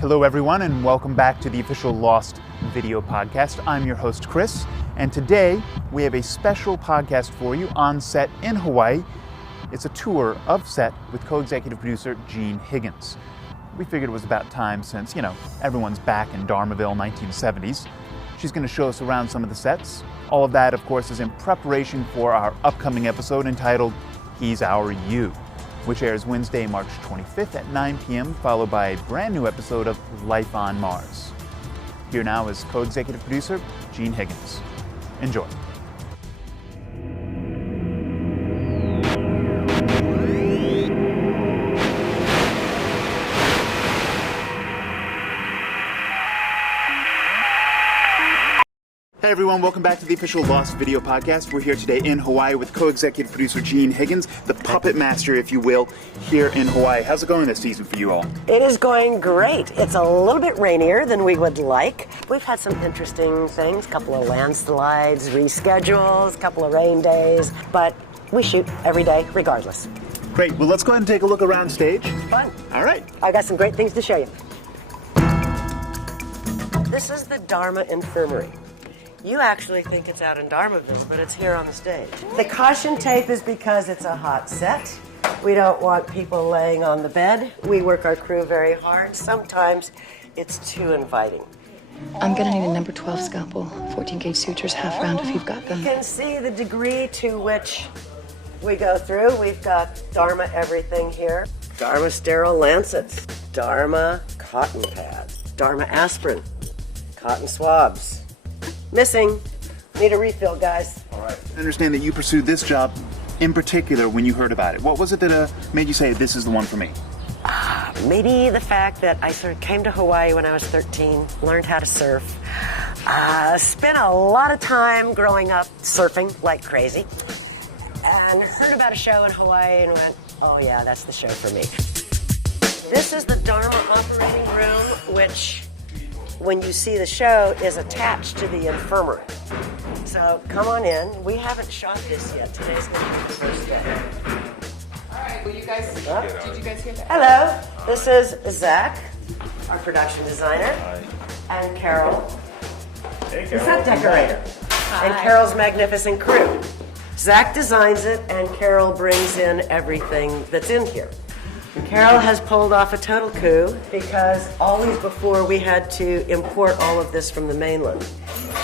Hello everyone and welcome back to the official Lost video podcast. I'm your host Chris, and today we have a special podcast for you on set in Hawaii. It's a tour of set with co-executive producer Jean Higgins. We figured it was about time since, everyone's back in Dharmaville 1970s. She's going to show us around some of the sets. All of that, of course, is in preparation for our upcoming episode entitled He's Our You, which airs Wednesday, March 25th at 9 p.m., followed by a brand new episode of Life on Mars. Here now is co-executive producer Jean Higgins. Enjoy. Hey everyone, welcome back to the official Lost video podcast. We're here today in Hawaii with co-executive producer Jean Higgins, the puppet master, if you will, here in Hawaii. How's it going this season for you all? It is going great. It's a little bit rainier than we would like. We've had some interesting things, a couple of landslides, reschedules, a couple of rain days, but we shoot every day regardless. Great. Well, let's go ahead and take a look around stage. Fun. All right. I've got some great things to show you. This is the Dharma Infirmary. You actually think it's out in Dharmaville, but it's here on the stage. The caution tape is because it's a hot set. We don't want people laying on the bed. We work our crew very hard. Sometimes it's too inviting. I'm gonna need a number 12 scalpel, 14 gauge sutures, half round if you've got them. You can see the degree to which we go through. We've got Dharma everything here. Dharma sterile lancets, Dharma cotton pads, Dharma aspirin, cotton swabs. Missing. Need a refill, guys. All right. I understand that you pursued this job in particular when you heard about it. What was it that made you say, this is the one for me? Maybe the fact that I sort of came to Hawaii when I was 13, learned how to surf, spent a lot of time growing up surfing like crazy, and heard about a show in Hawaii and went, oh yeah, that's the show for me. This is the Dharma operating room, which, when you see the show, is attached to the infirmary. So come on in. We haven't shot this yet. Today's going to be the first day. All right, well, you guys, did you guys hear that? Hello, this is Zach, our production designer, and Carol, the set decorator, and Carol's magnificent crew. Zach designs it, and Carol brings in everything that's in here. Carol has pulled off a total coup because always before we had to import all of this from the mainland.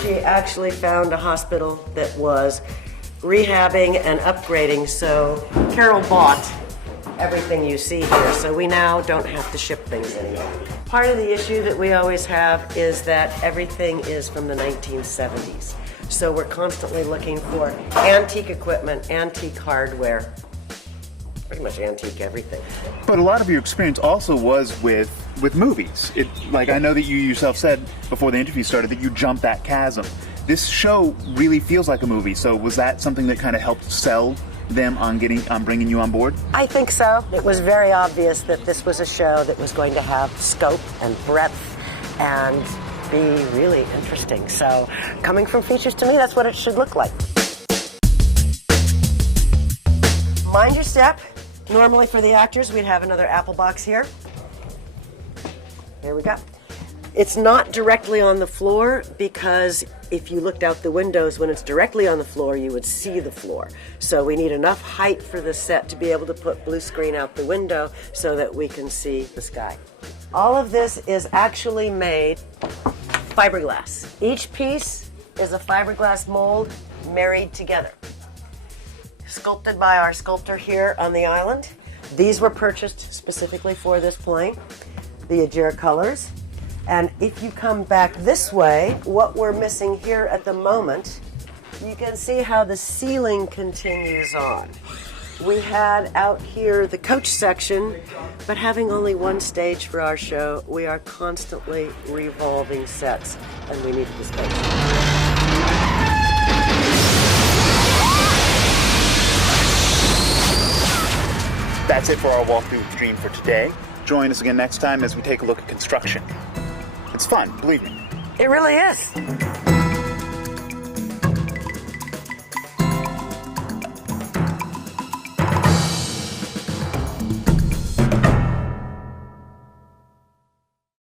She actually found a hospital that was rehabbing and upgrading, so Carol bought everything you see here, so we now don't have to ship things anymore. Part of the issue that we always have is that everything is from the 1970s, so we're constantly looking for antique equipment, antique hardware, pretty much antique everything. But a lot of your experience also was with movies. I know that you yourself said before the interview started that you jumped that chasm. This show really feels like a movie, so was that something that kind of helped sell them on bringing you on board? I think so. It was very obvious that this was a show that was going to have scope and breadth and be really interesting. So coming from features, to me, that's what it should look like. Mind your step. Normally for the actors, we'd have another apple box here. Here we go. It's not directly on the floor because if you looked out the windows when it's directly on the floor, you would see the floor. So we need enough height for the set to be able to put blue screen out the window so that we can see the sky. All of this is actually made fiberglass. Each piece is a fiberglass mold married together. Sculpted by our sculptor here on the island. These were purchased specifically for this plane, the Ajira colors. And if you come back this way, what we're missing here at the moment, you can see how the ceiling continues on. We had out here the coach section, but having only one stage for our show, we are constantly revolving sets, and we needed the space. That's it for our walkthrough with Jean for today. Join us again next time as we take a look at construction. It's fun, believe me. It really is.